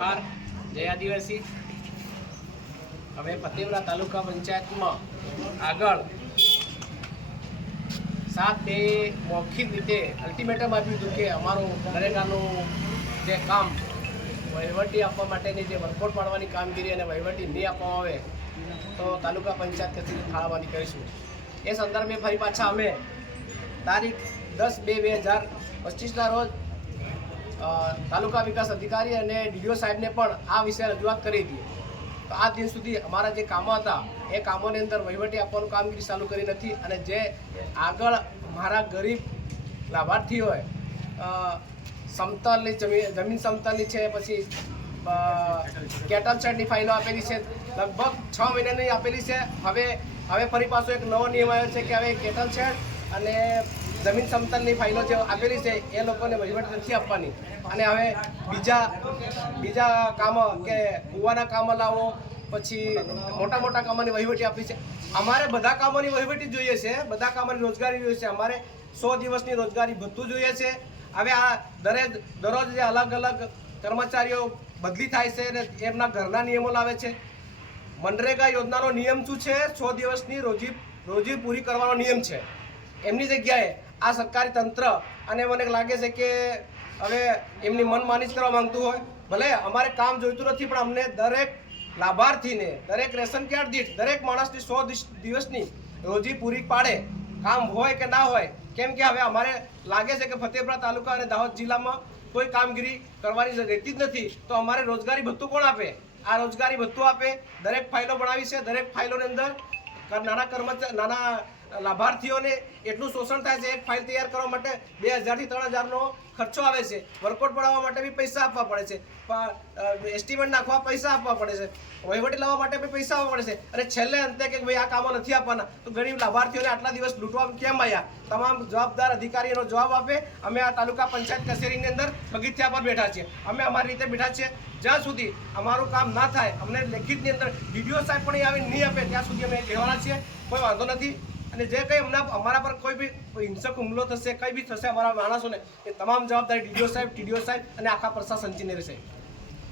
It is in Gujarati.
જય આદિવાસી હવે પતિવરા તાલુકા પંચાયતમાં આગળ સાત બે મૌખિક રીતે અલ્ટિમેટમ આપ્યું હતું કે અમારું નરેગાનું જે કામ વહીવટી આપવા માટેની જે વર્કઆઉટ પાડવાની કામગીરી અને વહીવટી નહીં આપવામાં આવે તો તાલુકા પંચાયત કચેરી ફાળવવાની કરીશું એ સંદર્ભે ફરી પાછા અમે તારીખ દસ બે બે હજાર પચીસના રોજ તાલુકા વિકાસ અધિકારી અને ડીડીઓ સાહેબને પણ આ વિષય રજૂઆત કરી હતી તો આ દિન સુધી અમારા જે કામો હતા એ કામોની અંદર વહીવટી આપવાનું કામગીરી ચાલુ કરી નથી અને જે આગળ મારા ગરીબ લાભાર્થીઓએ સમતલની જમીન જમીન સમતલની છે પછી કેટલ શેડની ફાઇલો આપેલી છે લગભગ છ મહિનાની આપેલી છે હવે હવે ફરી પાછો એક નવો નિયમ આવ્યો છે કે હવે કેટલ શેડ અને જમીન સમતલની ફાઇલો જે આપેલી છે એ લોકોને વહીવટ નથી આપવાની અને હવે બીજા બીજા કામો કે કૂવાના કામો લાવો પછી મોટા મોટા કામોની વહીવટી આપી છે અમારે બધા કામોની વહીવટી જોઈએ છે બધા કામોની રોજગારી જોઈએ છે અમારે સો દિવસની રોજગારી ભથ્થું જોઈએ છે હવે આ દરેક દરરોજ જે અલગ અલગ કર્મચારીઓ બદલી થાય છે અને એમના ઘરના નિયમો લાવે છે મનરેગા યોજનાનો નિયમ શું છે સો દિવસની રોજી રોજી પૂરી કરવાનો નિયમ છે એમની જગ્યાએ આ સરકારી તંત્ર અને મને લાગે છે કે હવે એમની મનમાનીશ કરવા માંગતું હોય ભલે અમારે કામ જોઈતું નથી પણ અમને દરેક લાભાર્થીને દરેક રેશન કાર્ડ દીઠ દરેક માણસની સો દિવસની રોજી પૂરી પાડે કામ હોય કે ના હોય કેમ કે હવે અમારે લાગે છે કે ફતેપુરા તાલુકા અને દાહોદ જિલ્લામાં કોઈ કામગીરી કરવાની રહેતી જ નથી તો અમારે રોજગારી ભથ્થું કોણ આપે આ રોજગારી ભથ્થું આપે દરેક ફાઇલો બનાવી છે દરેક ફાઇલોની અંદર નાના કર્મચારી નાના લાભાર્થીઓને એટલું શોષણ થાય છે એક ફાઇલ તૈયાર કરવા માટે બે હજારથી ત્રણ હજારનો ખર્ચો આવે છે વર્કઆઉટ પડાવવા માટે બી પૈસા આપવા પડે છે એસ્ટિમેટ નાખવા પૈસા આપવા પડે છે વહીવટ લાવવા માટે બી પૈસા આપવા પડે છે અને છેલ્લે અંતે કે ભાઈ આ કામો નથી આપવાના તો ગરીબ લાભાર્થીઓને આટલા દિવસ લૂંટવા કેમ આવ્યા તમામ જવાબદાર અધિકારીઓનો જવાબ આપે અમે આ તાલુકા પંચાયત કચેરીની અંદર બગીચા પર બેઠા છીએ અમે અમારી રીતે બેઠા છીએ જ્યાં સુધી અમારું કામ ના થાય અમને લેખિતની અંદર ડીડીઓ સાહેબ પણ આવી નહીં આપે ત્યાં સુધી અમે કહેવાના છીએ કોઈ વાંધો નથી અને જે કંઈ અમને અમારા પર કોઈ બી હિંસક હુમલો થશે કંઈ બી થશે અમારા માણસોને એ તમામ જવાબદારી ડીડીઓ સાહેબ ટીડીઓ સાહેબ અને આખા પ્રશાસન ઇન્જિનિયર સાહેબ